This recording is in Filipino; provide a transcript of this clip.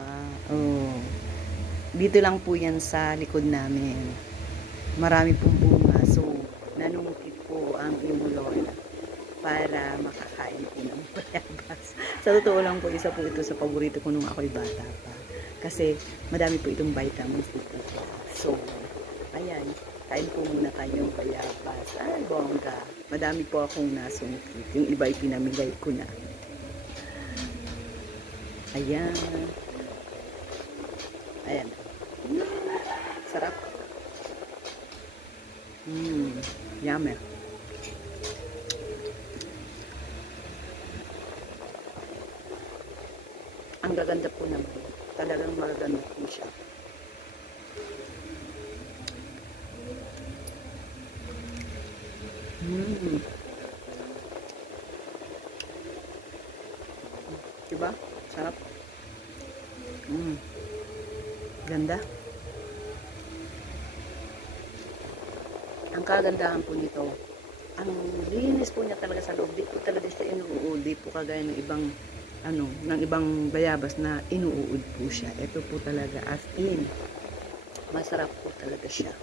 ba? Oh. Dito lang po yan sa likod namin. Marami pong bunga. So, nanungkit po ang iyong lola para makakain po ng bayabas. Sa totoo lang po, isa po ito sa paborito ko nung ako'y bata pa. Kasi madami po itong vitamins dito. So, ayan. Kain po muna tayo ng bayabas. Ay, bongga. Madami po akong nasungkit. Yung iba ay pinamigay ko na. Ayan. Ayan. Sarap. Yummy. Ang gaganda po naman. Talagang magaganda po siya. Diba? Sarap. Ganda. Ang kagandahan po nito, ang linis po niya talaga sa loob. Di po talaga siya inuud. Di po kagaya ng ibang ng ibang bayabas na inuud po siya. Ito po talaga as in. Masarap po talaga siya.